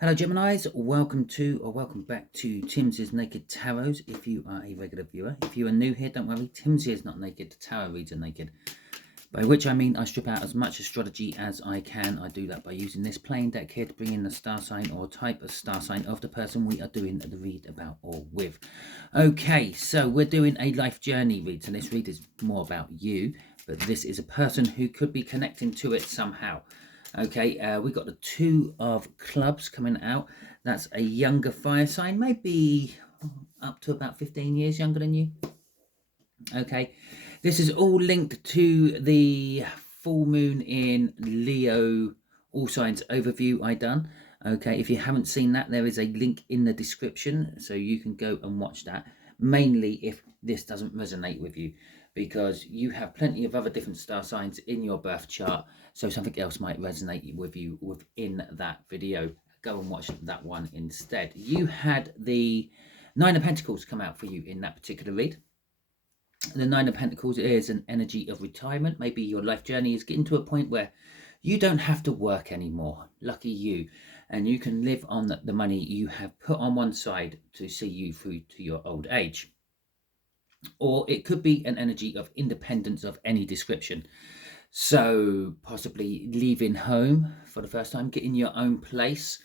Hello Geminis, welcome back to Timsy's Naked Tarot if you are a regular viewer. If you are new here, don't worry, Timsy is not naked, the tarot reads are naked. By which I mean I strip out as much astrology as I can. I do that by using this plain deck here to bring in the star sign or type of star sign of the person we are doing the read about or with. Okay, so we're doing a life journey read, and this read is more about you, but this is a person who could be connecting to it somehow. Okay, we got the Two of Clubs coming out. That's a younger fire sign, maybe up to about 15 years younger than you. Okay, this is all linked to the full moon in Leo all signs overview I done. Okay, if you haven't seen that, there is a link in the description, so you can go and watch that. Mainly if this doesn't resonate with you, because you have plenty of other different star signs in your birth chart, so something else might resonate with you within that video. Go and watch that one instead. You had the Nine of Pentacles come out for you in that particular read. The Nine of Pentacles is an energy of retirement. Maybe your life journey is getting to a point where you don't have to work anymore. Lucky you. And you can live on the money you have put on one side to see you through to your old age. Or it could be an energy of independence of any description. So possibly leaving home for the first time, getting your own place,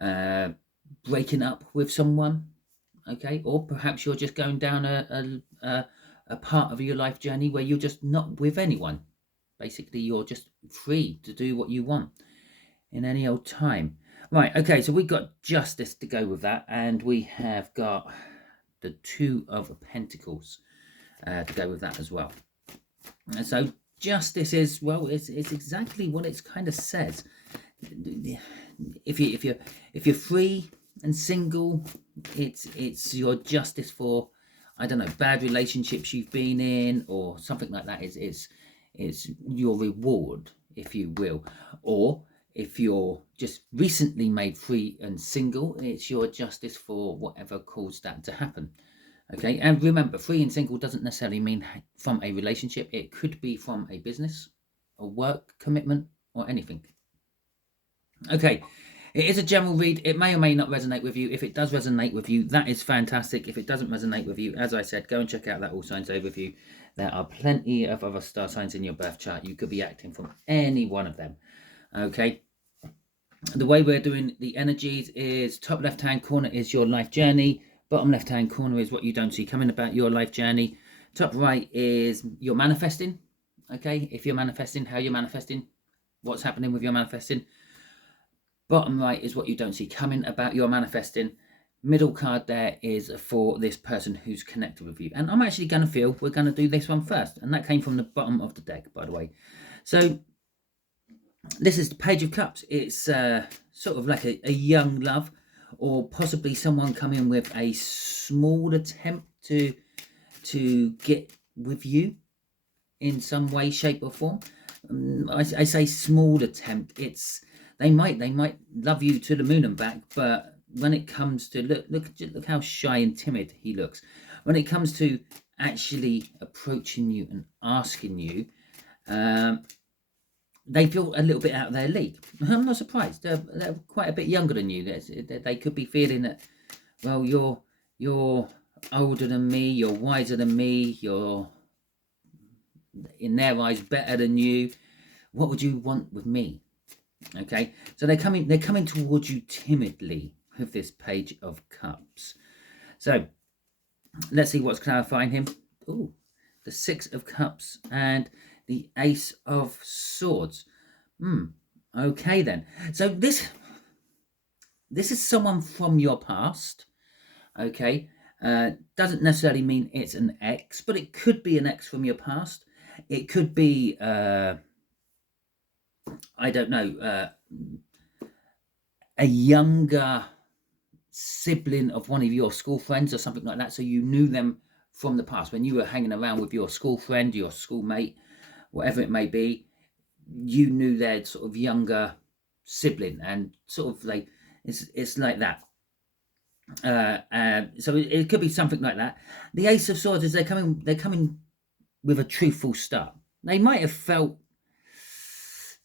breaking up with someone, okay? Or perhaps you're just going down a part of your life journey where you're just not with anyone. Basically, you're just free to do what you want in any old time. Right, okay, so we've got Justice to go with that, and we have got the Two of Pentacles to go with that as well. And so Justice is, well, it's exactly what it kind of says. If you're free and single, it's your justice for, I don't know, bad relationships you've been in or something like that. Is your reward, if you will. Or if you're just recently made free and single, it's your justice for whatever caused that to happen. Okay, and remember, free and single doesn't necessarily mean from a relationship. It could be from a business, a work commitment, or anything. Okay, it is a general read. It may or may not resonate with you. If it does resonate with you, that is fantastic. If it doesn't resonate with you, as I said, go and check out that All Signs Overview. There are plenty of other star signs in your birth chart. You could be acting from any one of them. Okay, the way we're doing the energies is top left-hand corner is your life journey. Bottom left-hand corner is what you don't see coming about your life journey. Top right is your manifesting. Okay, if you're manifesting, how you're manifesting, what's happening with your manifesting. Bottom right is what you don't see coming about your manifesting. Middle card there is for this person who's connected with you. And I'm actually going to feel we're going to do this one first. And that came from the bottom of the deck, by the way. So this is the Page of Cups. It's sort of like a young love, or possibly someone coming with a small attempt to get with you in some way, shape, or form. I say small attempt. They might love you to the moon and back, but when it comes to look how shy and timid he looks. When it comes to actually approaching you and asking you, they feel a little bit out of their league. I'm not surprised. They're quite a bit younger than you. They could be feeling that, well, you're older than me, you're wiser than me, you're in their eyes better than you. What would you want with me? Okay, so they're coming towards you timidly with this Page of Cups. So let's see what's clarifying him. Ooh, the Six of Cups and the Ace of Swords. Okay then. So this is someone from your past. Okay, doesn't necessarily mean it's an ex, but it could be an ex from your past. It could be I don't know, a younger sibling of one of your school friends or something like that. So you knew them from the past when you were hanging around with your school friend, your schoolmate, whatever it may be. You knew their sort of younger sibling, and sort of like it's like that. So it could be something like that. The Ace of Swords is they're coming with a truthful start. They might have felt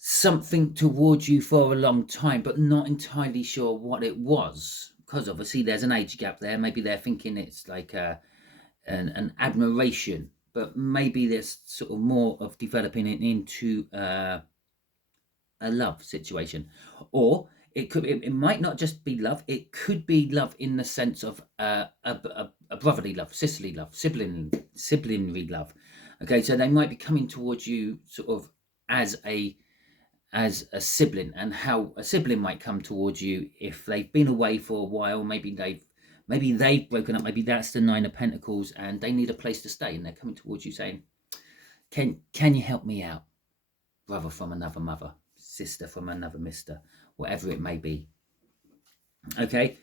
something towards you for a long time, but not entirely sure what it was, because obviously there's an age gap there. Maybe they're thinking it's like an admiration, but maybe there's sort of more of developing it into a love situation. Or it might not just be love, it could be love in the sense of a brotherly love, sisterly love, siblingly love. Okay, so they might be coming towards you sort of as a sibling, and how a sibling might come towards you if they've been away for a while. Maybe they've broken up. Maybe that's the Nine of Pentacles, and they need a place to stay, and they're coming towards you saying, "Can you help me out, brother from another mother, sister from another mister, whatever it may be." Okay,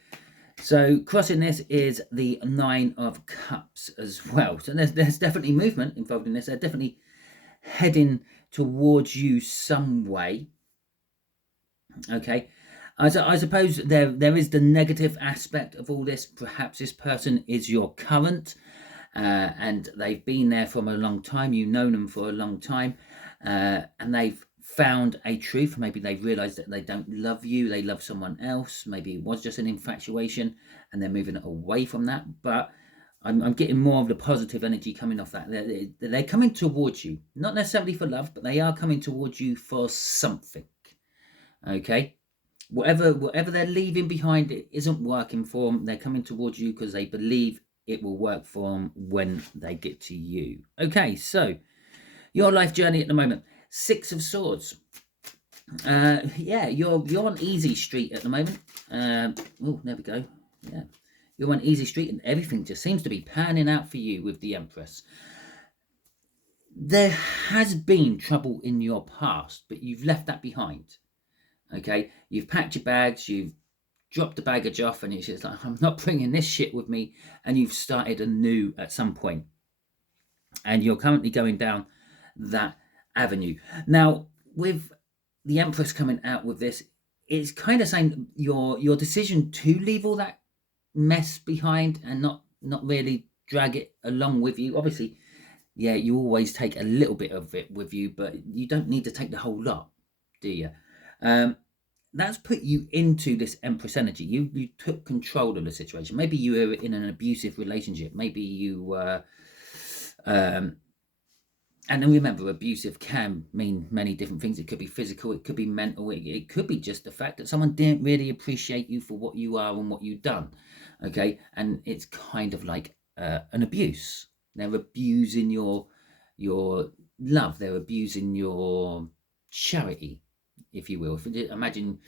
so crossing this is the Nine of Cups as well. So there's definitely movement involved in this. They're definitely heading towards you some way. Okay, I suppose there is the negative aspect of all this. Perhaps this person is your current, and they've been there from a long time. You've known them for a long time, and they've found a truth. Maybe they've realized that they don't love you, they love someone else. Maybe it was just an infatuation and they're moving away from that. But I'm getting more of the positive energy coming off that. They're coming towards you, not necessarily for love, but they are coming towards you for something. Okay, whatever they're leaving behind, it isn't working for them. They're coming towards you because they believe it will work for them when they get to you. Okay, so your life journey at the moment. Six of Swords. Yeah, you're on easy street at the moment. Oh, there we go. Yeah, you're on easy street, and everything just seems to be panning out for you with the Empress. There has been trouble in your past, but you've left that behind. Okay, you've packed your bags, you've dropped the baggage off, and it's just like, I'm not bringing this shit with me, and you've started anew at some point, and you're currently going down that avenue. Now, with the Empress coming out with this, it's kind of saying your decision to leave all that mess behind and not really drag it along with you. Obviously, yeah, you always take a little bit of it with you, but you don't need to take the whole lot, do you? That's put you into this Empress energy. You took control of the situation. Maybe you were in an abusive relationship. Maybe you were and then remember, abusive can mean many different things. It could be physical, it could be mental, it could be just the fact that someone didn't really appreciate you for what you are and what you've done. Okay, and it's kind of like an abuse. They're abusing your love. They're abusing your charity, if you will. Imagine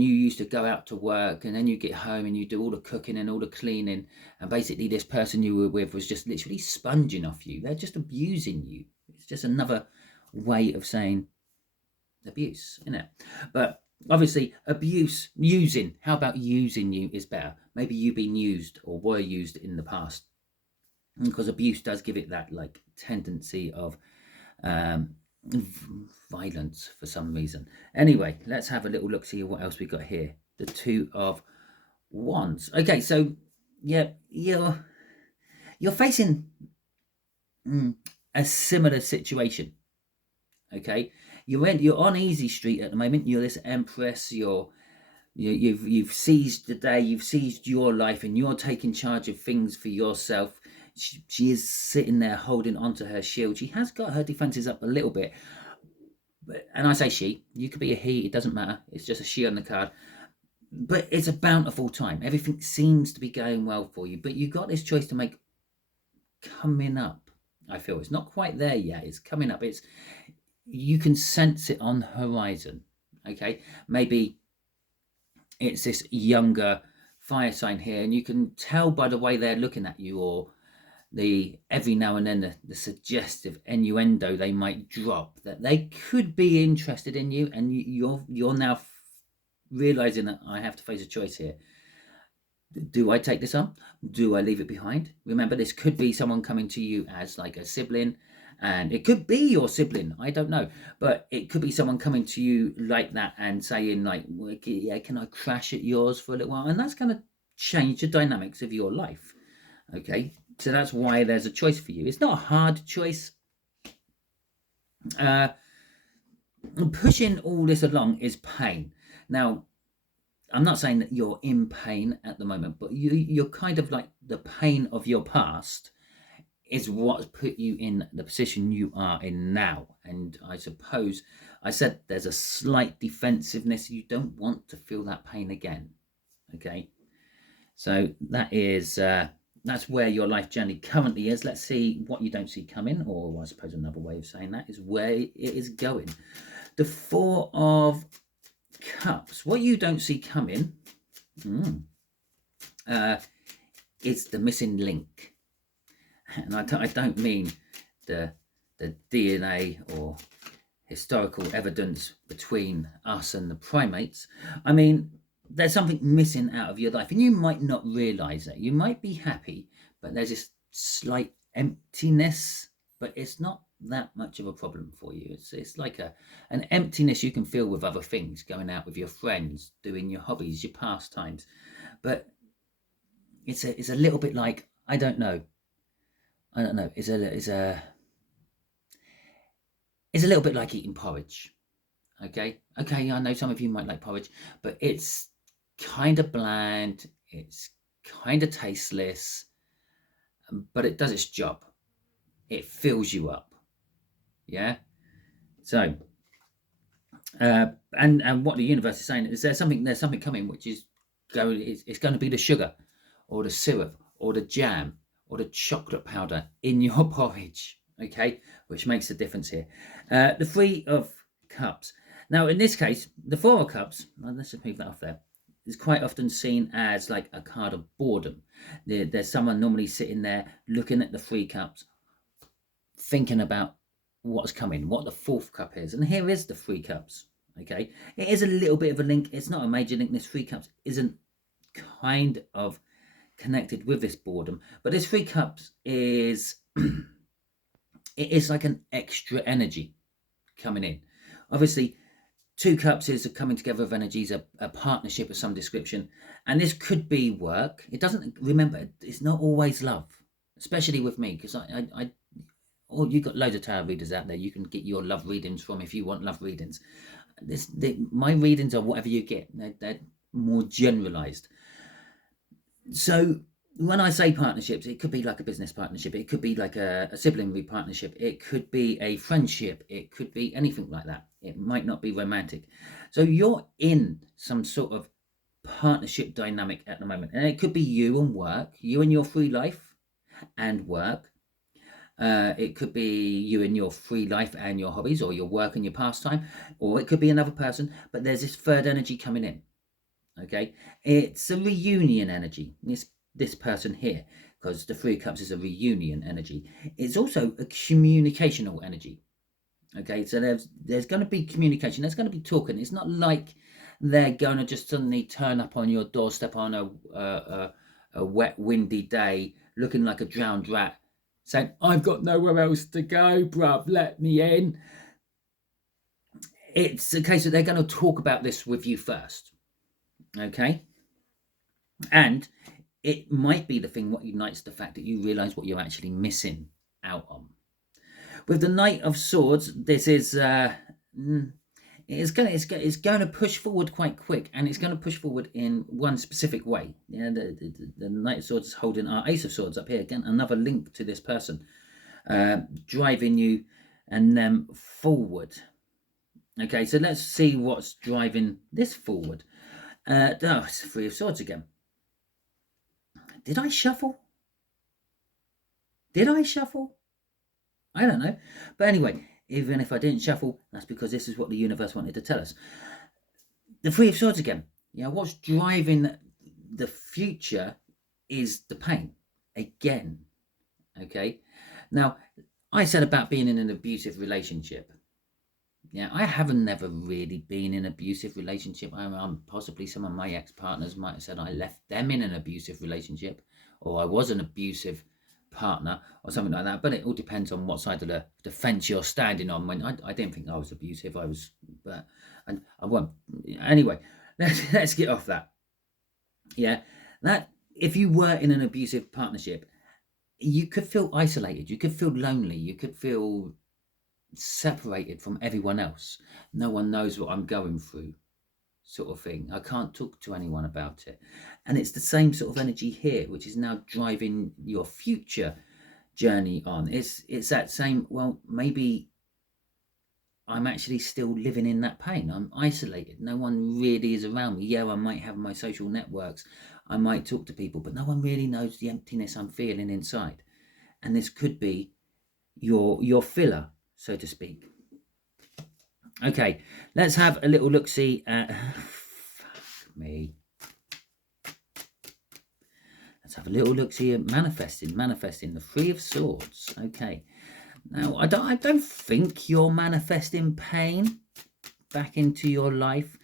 you used to go out to work, and then you get home and you do all the cooking and all the cleaning, and basically this person you were with was just literally sponging off you. They're just abusing you. It's just another way of saying abuse, isn't it? But obviously, using, how about using you is better. Maybe you've been used or were used in the past, because abuse does give it that like tendency of violence for some reason. Anyway, let's have a little look, see what else we got here. The Two of Wands. Okay, so yeah, you're facing a similar situation. Okay, you're on easy street at the moment. You're this Empress. You've seized the day. You've seized your life, and you're taking charge of things for yourself. She is sitting there holding onto her shield. She has got her defenses up a little bit, and I say she. You could be a he. It doesn't matter. It's just a she on the card. But it's a bountiful time. Everything seems to be going well for you. But you've got this choice to make coming up. I feel it's not quite there yet. It's coming up. You can sense it on the horizon. Okay, maybe it's this younger fire sign here, and you can tell by the way they're looking at you, or every now and then the suggestive innuendo they might drop, that they could be interested in you, and you're now realizing that I have to face a choice here. Do I take this on? Do I leave it behind? Remember, this could be someone coming to you as like a sibling, and it could be your sibling. I don't know, but it could be someone coming to you like that and saying like, yeah, can I crash at yours for a little while? And that's going to change the dynamics of your life. Okay, so that's why there's a choice for you. It's not a hard choice. pushing all this along is pain. Now, I'm not saying that you're in pain at the moment, but you're kind of like the pain of your past is what's put you in the position you are in now. And I suppose I said there's a slight defensiveness. You don't want to feel that pain again. Okay. So that's where your life journey currently is. Let's see what you don't see coming, or I suppose another way of saying that is where it is going. The Four of Cups. What you don't see coming is the missing link. And I don't mean the DNA or historical evidence between us and the primates. I mean, there's something missing out of your life, and you might not realize it. You might be happy, but there's this slight emptiness, but it's not that much of a problem for you. It's like an emptiness you can feel with other things, going out with your friends, doing your hobbies, your pastimes. But it's a little bit like, I don't know. It's a little bit like eating porridge. Okay, I know some of you might like porridge, but it's kind of bland. It's kind of tasteless, but it does its job. It fills you up. Yeah. So, and what the universe is saying is there's something coming, which is it's going to be the sugar, or the syrup, or the jam, or the chocolate powder in your porridge. Okay, which makes a difference here. The Three of Cups. Now, in this case, the Four of Cups, let's just move that off there, is quite often seen as like a card of boredom. There's someone normally sitting there looking at the Three Cups, thinking about what's coming, what the fourth cup is. And here is the Three Cups. Okay, it is a little bit of a link. It's not a major link. This Three Cups isn't kind of connected with this boredom, but this Three Cups is it is like an extra energy coming in. Obviously, Two Cups is a coming together of energies, a partnership of some description, and this could be work. It doesn't, remember, it's not always love, especially with me, because you've got loads of tarot readers out there you can get your love readings from if you want love readings. My readings are whatever you get. They're more generalized. So when I say partnerships, it could be like a business partnership, it could be like a sibling partnership, it could be a friendship, it could be anything like that. It might not be romantic. So you're in some sort of partnership dynamic at the moment, and it could be you and work, you and your free life and work. It could be you and your free life and your hobbies, or your work and your pastime, or it could be another person, but there's this third energy coming in. Okay, it's a reunion energy. This person here, because the Three of Cups is a reunion energy. It's also a communicational energy. Okay, so there's going to be communication. There's going to be talking. It's not like they're going to just suddenly turn up on your doorstep on a wet, windy day, looking like a drowned rat, saying, "I've got nowhere else to go, bruv. Let me in." It's a case that they're going to talk about this with you first. Okay, and it might be the thing what unites the fact that you realize what you're actually missing out on. With the Knight of Swords, this is it's going to push forward quite quick, and it's going to push forward in one specific way. Yeah, the Knight of Swords is holding our Ace of Swords up here again, another link to this person, driving you and them forward. Okay, so let's see what's driving this forward. It's Three of Swords again. Did I shuffle? I don't know. But anyway, even if I didn't shuffle, that's because this is what the universe wanted to tell us. The Three of Swords again. Yeah, what's driving the future is the pain. Again. Okay. Now, I said about being in an abusive relationship. Yeah, I haven't never really been in an abusive relationship. Possibly some of my ex-partners might have said I left them in an abusive relationship, or I was an abusive partner, or something like that. But it all depends on what side of the fence you're standing on. When I didn't think I was abusive, but I won't. Anyway, let's get off that. Yeah, that if you were in an abusive partnership, you could feel isolated, you could feel lonely, you could feel separated from everyone else. No one knows what I'm going through, sort of thing. I can't talk to anyone about it. And it's the same sort of energy here, which is now driving your future journey on. It's that same, well, maybe I'm actually still living in that pain. I'm isolated. No one really is around me. Yeah, I might have my social networks. I might talk to people, but no one really knows the emptiness I'm feeling inside. And this could be your filler, so to speak. Okay, let's have a little look-see at... Fuck me. Let's have a little look-see at manifesting. The Three of Swords. Okay. Now, I don't think you're manifesting pain back into your life,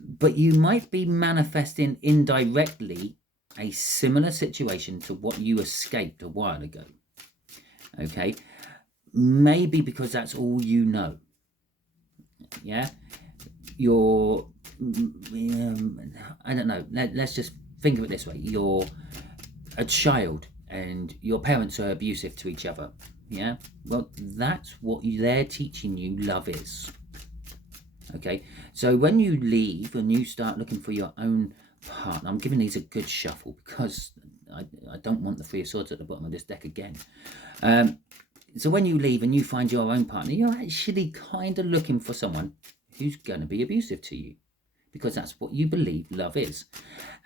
but you might be manifesting indirectly a similar situation to what you escaped a while ago. Okay? Maybe because that's all you know. Yeah? You're... I don't know. Let's just think of it this way. You're a child and your parents are abusive to each other. Yeah, well, that's what they're teaching you love is. Okay, so when you leave and you start looking for your own partner, I'm giving these a good shuffle because I don't want the Three of Swords at the bottom of this deck again. So when you leave and you find your own partner, you're actually kind of looking for someone who's going to be abusive to you, because that's what you believe love is.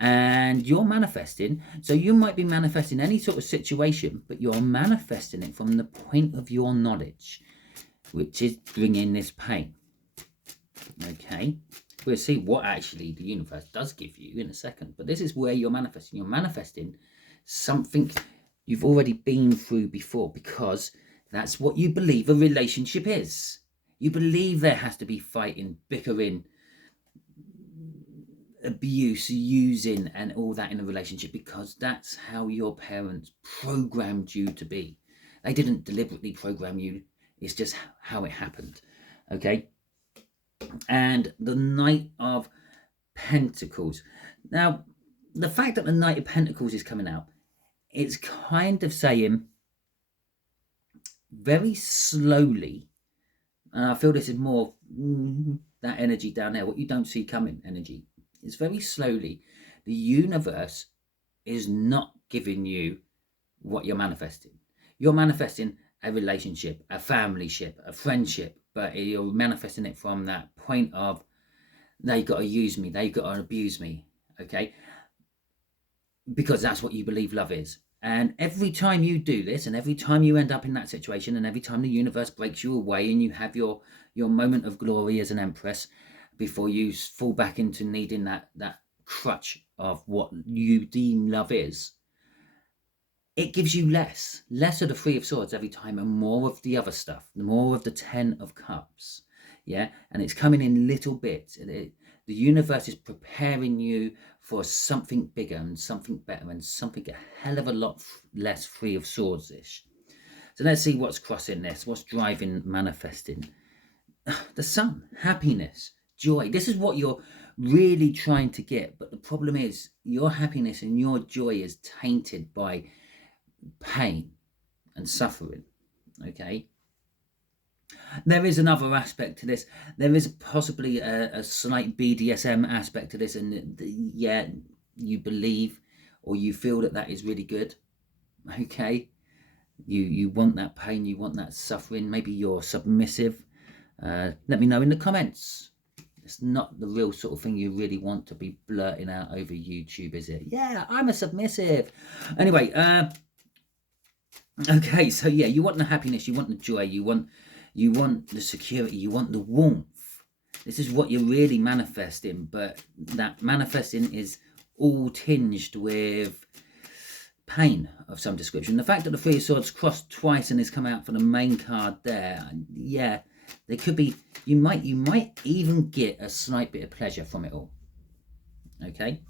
And you're manifesting, so you might be manifesting any sort of situation, but you're manifesting it from the point of your knowledge, which is bringing this pain. Okay, we'll see what actually the universe does give you in a second, but this is where you're manifesting. You're manifesting something you've already been through before, because that's what you believe a relationship is. You believe there has to be fighting, bickering, abuse, using, and all that in a relationship, because that's how your parents programmed you to be. They didn't deliberately program you, it's just how it happened. Okay, and the Knight of Pentacles. Now, the fact that the Knight of Pentacles is coming out, it's kind of saying very slowly, and I feel this is more that energy down there, what you don't see coming energy. It's very slowly, the universe is not giving you what you're manifesting. You're manifesting a relationship, a familyship, a friendship, but you're manifesting it from that point of, they got to use me, they got to abuse me, okay? Because that's what you believe love is. And every time you do this, and every time you end up in that situation, and every time the universe breaks you away and you have your moment of glory as an empress, before you fall back into needing that crutch of what you deem love is, it gives you less of the Three of Swords every time, and more of the other stuff, more of the Ten of Cups. Yeah, and it's coming in little bits. The universe is preparing you for something bigger and something better and something a hell of a lot less Three of Swords-ish. So let's see what's crossing this, what's driving manifesting. The Sun, happiness, joy. This is what you're really trying to get, but the problem is your happiness and your joy is tainted by pain and suffering. Okay, there is another aspect to this. There is possibly a slight BDSM aspect to this, and yeah, you believe or you feel that is really good. Okay, you want that pain, you want that suffering. Maybe you're submissive. Let me know in the comments. It's not the real sort of thing you really want to be blurting out over YouTube, is it? Yeah, I'm a submissive. Anyway, okay, so yeah, you want the happiness, you want the joy, you want the security, you want the warmth. This is what you're really manifesting, but that manifesting is all tinged with pain of some description. The fact that the Three of Swords crossed twice and has come out for the main card there, yeah, there could be, you might even get a slight bit of pleasure from it all. Okay,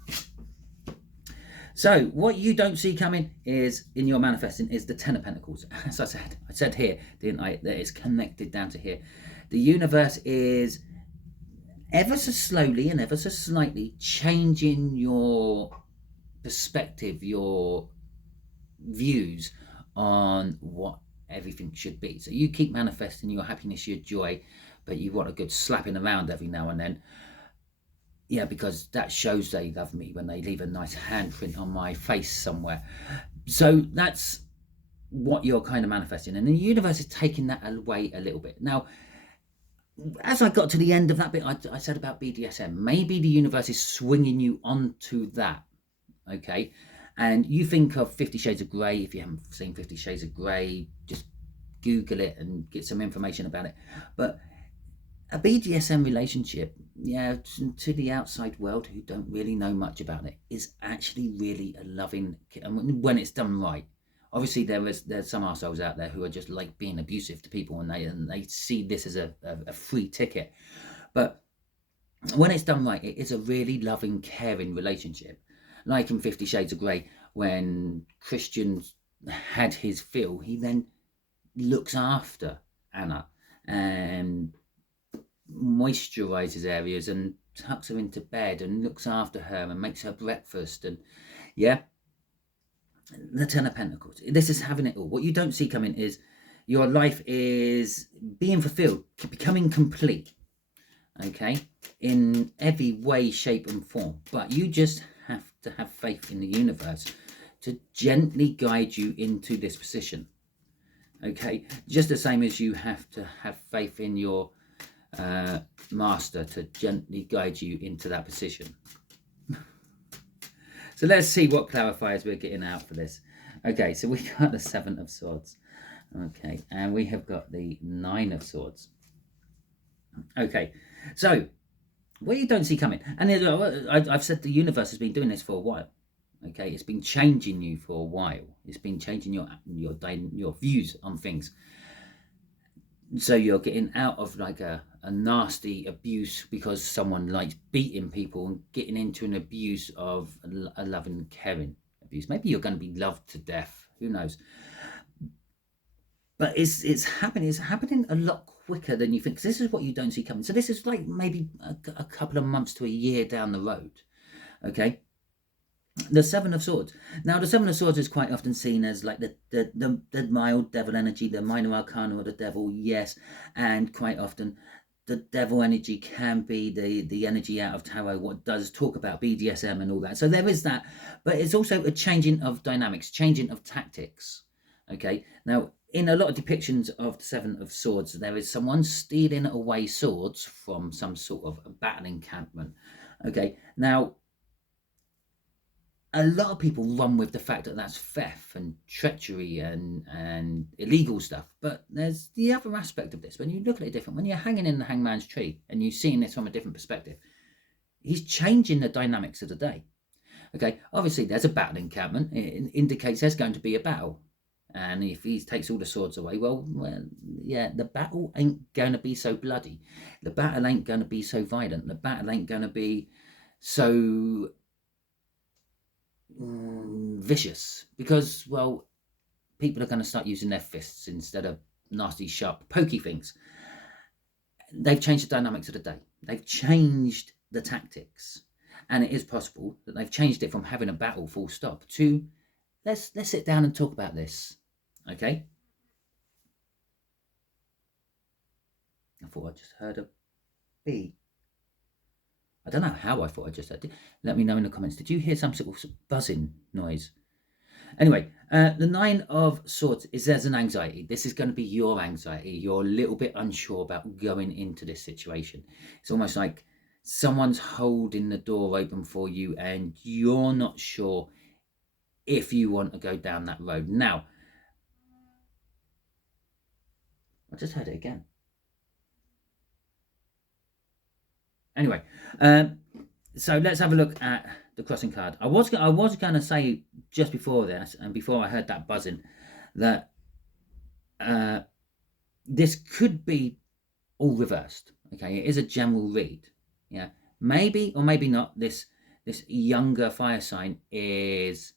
so what you don't see coming is, in your manifesting, is the Ten of Pentacles. As I said here, didn't I, that it's connected down to here. The universe is ever so slowly and ever so slightly changing your perspective, your views on what everything should be. So you keep manifesting your happiness, your joy, but you want a good slapping around every now and then. Yeah, because that shows they love me when they leave a nice handprint on my face somewhere. So that's what you're kind of manifesting. And the universe is taking that away a little bit. Now, as I got to the end of that bit, I said about BDSM. Maybe the universe is swinging you onto that, okay? And you think of 50 Shades of Grey. If you haven't seen 50 Shades of Grey, just Google it and get some information about it. But a BDSM relationship, yeah, to the outside world who don't really know much about it, is actually really a loving, when it's done right. Obviously, there's some arseholes out there who are just like being abusive to people, and they see this as a free ticket. But when it's done right, it is a really loving, caring relationship. Like in 50 Shades of Grey, when Christian had his fill, he then looks after Anna and moisturizes areas and tucks her into bed and looks after her and makes her breakfast. And yeah, the Ten of Pentacles, this is having it all. What you don't see coming is your life is being fulfilled, becoming complete, okay, in every way, shape and form. But you just have to have faith in the universe to gently guide you into this position, okay? Just the same as you have to have faith in your master to gently guide you into that position. So let's see what clarifiers we're getting out for this. Okay, so we got the Seven of Swords. Okay, and we have got the Nine of Swords. Okay, so what you don't see coming, and I've said the universe has been doing this for a while. Okay, it's been changing you for a while. It's been changing your views on things. So you're getting out of like a nasty abuse because someone likes beating people and getting into an abuse of a loving, caring abuse. Maybe you're going to be loved to death. Who knows? But it's happening. It's happening a lot quicker than you think. Because this is what you don't see coming. So this is like maybe a couple of months to a year down the road. Okay. The Seven of Swords. Now, the Seven of Swords is quite often seen as like the mild devil energy, the minor arcana of the devil, yes. And quite often, the devil energy can be the energy out of tarot, what does talk about BDSM and all that. So there is that. But it's also a changing of dynamics, changing of tactics. Okay. Now, in a lot of depictions of the Seven of Swords, there is someone stealing away swords from some sort of battle encampment. Okay. Now, a lot of people run with the fact that that's theft and treachery and illegal stuff. But there's the other aspect of this. When you look at it different, when you're hanging in the hangman's tree and you're seeing this from a different perspective, he's changing the dynamics of the day. Okay, obviously there's a battle encampment. It indicates there's going to be a battle. And if he takes all the swords away, well, yeah, the battle ain't going to be so bloody. The battle ain't going to be so violent. The battle ain't going to be so vicious, because, well, people are going to start using their fists instead of nasty, sharp, pokey things. They've changed the dynamics of the day. They've changed the tactics. And it is possible that they've changed it from having a battle full stop to let's sit down and talk about this. Okay? I thought I just heard a bee. I don't know how I thought I just heard it. Let me know in the comments. Did you hear some sort of buzzing noise? Anyway, the Nine of Swords is there's an anxiety. This is going to be your anxiety. You're a little bit unsure about going into this situation. It's almost like someone's holding the door open for you and you're not sure if you want to go down that road. Now, I just heard it again. Anyway, so let's have a look at the crossing card. I was going to say just before this, and before I heard that buzzing, that this could be all reversed. Okay, it is a general read. Yeah, maybe or maybe not. This younger fire sign is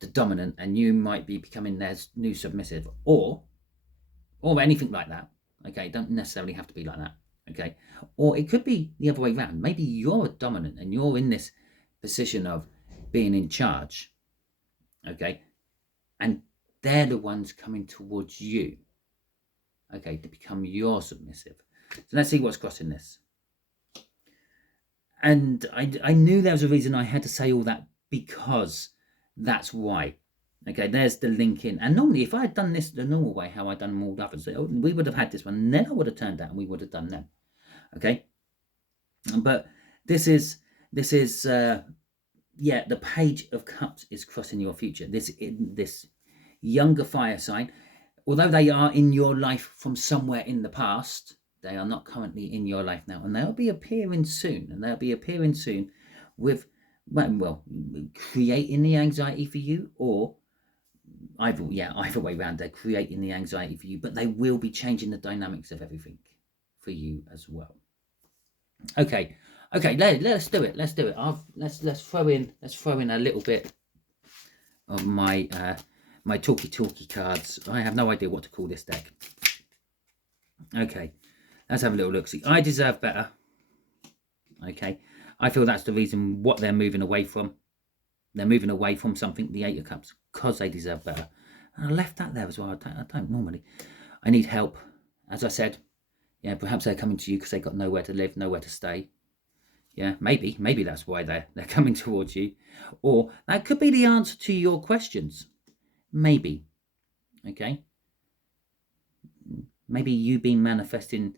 the dominant, and you might be becoming their new submissive, or anything like that. Okay, don't necessarily have to be like that. Okay, or it could be the other way around. Maybe you're dominant and you're in this position of being in charge. Okay, and they're the ones coming towards you, okay, to become your submissive. So let's see what's crossing this. And I knew there was a reason I had to say all that, because that's why. Okay, there's the link in. And normally, if I had done this the normal way, how I'd done all the others, we would have had this one, and then I would have turned out and we would have done them. Okay, but this is yeah, the Page of Cups is crossing your future. This younger fire sign, although they are in your life from somewhere in the past, they are not currently in your life now, and they'll be appearing soon. And they'll be appearing soon with, well, creating the anxiety for you, or either way around. They're creating the anxiety for you, but they will be changing the dynamics of everything for you as well. Okay, let's do it. Let's do it. Let's throw in a little bit of my my talky cards. I have no idea what to call this deck. Okay, let's have a little look. See, I deserve better. Okay, I feel that's the reason what they're moving away from. They're moving away from something, the Eight of Cups, because they deserve better. And I left that there as well. I don't normally. I need help, as I said. Yeah, perhaps they're coming to you because they've got nowhere to live, nowhere to stay. Yeah, maybe that's why they're coming towards you. Or that could be the answer to your questions. Maybe. Okay. Maybe you've been manifesting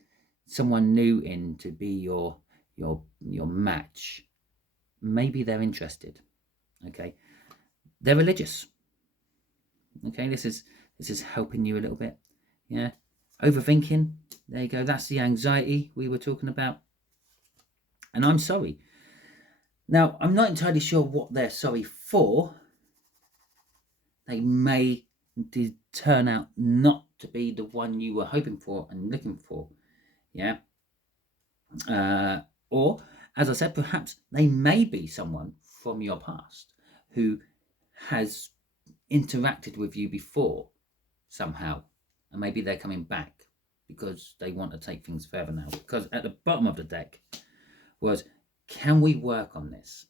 someone new in to be your match. Maybe they're interested. Okay. They're religious. Okay, this is helping you a little bit. Yeah. Overthinking. There you go. That's the anxiety we were talking about. And I'm sorry. Now, I'm not entirely sure what they're sorry for. They may turn out not to be the one you were hoping for and looking for. Yeah. Or, as I said, perhaps they may be someone from your past who has interacted with you before somehow. And maybe they're coming back because they want to take things further now. Because at the bottom of the deck was, can we work on this?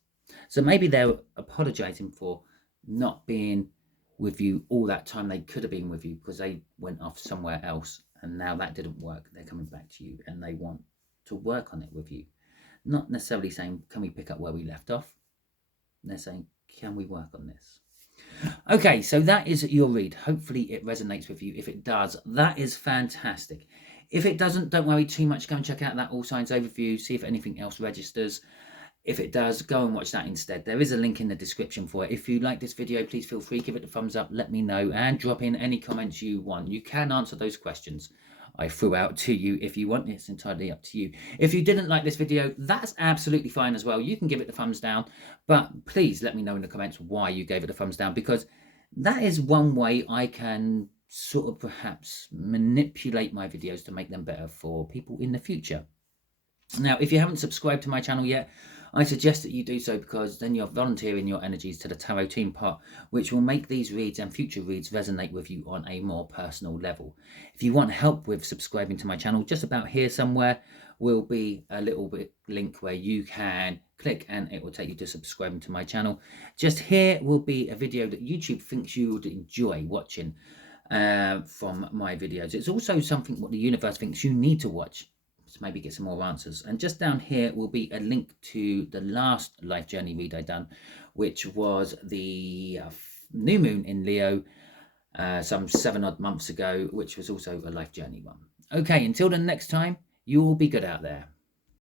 So maybe they're apologizing for not being with you all that time they could have been with you because they went off somewhere else and now that didn't work. They're coming back to you and they want to work on it with you. Not necessarily saying, can we pick up where we left off? They're saying, can we work on this? Okay, so that is your read. Hopefully it resonates with you. If it does, that is fantastic. If it doesn't, don't worry too much. Go and check out that All Signs overview. See if anything else registers. If it does, go and watch that instead. There is a link in the description for it. If you like this video, please feel free, give it a thumbs up, let me know, and drop in any comments you want. You can answer those questions I threw out to you if you want. It's entirely up to you. If you didn't like this video, that's absolutely fine as well. You can give it the thumbs down, but please let me know in the comments why you gave it a thumbs down, because that is one way I can sort of perhaps manipulate my videos to make them better for people in the future. Now, if you haven't subscribed to my channel yet, I suggest that you do so, because then you're volunteering your energies to the Tarot Team Pot, which will make these reads and future reads resonate with you on a more personal level. If you want help with subscribing to my channel, just about here somewhere will be a little bit link where you can click and it will take you to subscribing to my channel. Just here will be a video that YouTube thinks you would enjoy watching from my videos. It's also something what the universe thinks you need to watch to maybe get some more answers. And just down here will be a link to the last life journey read I done, which was the new moon in Leo some 7 odd months ago, which was also a life journey one. Okay, until the next time, you all be good out there.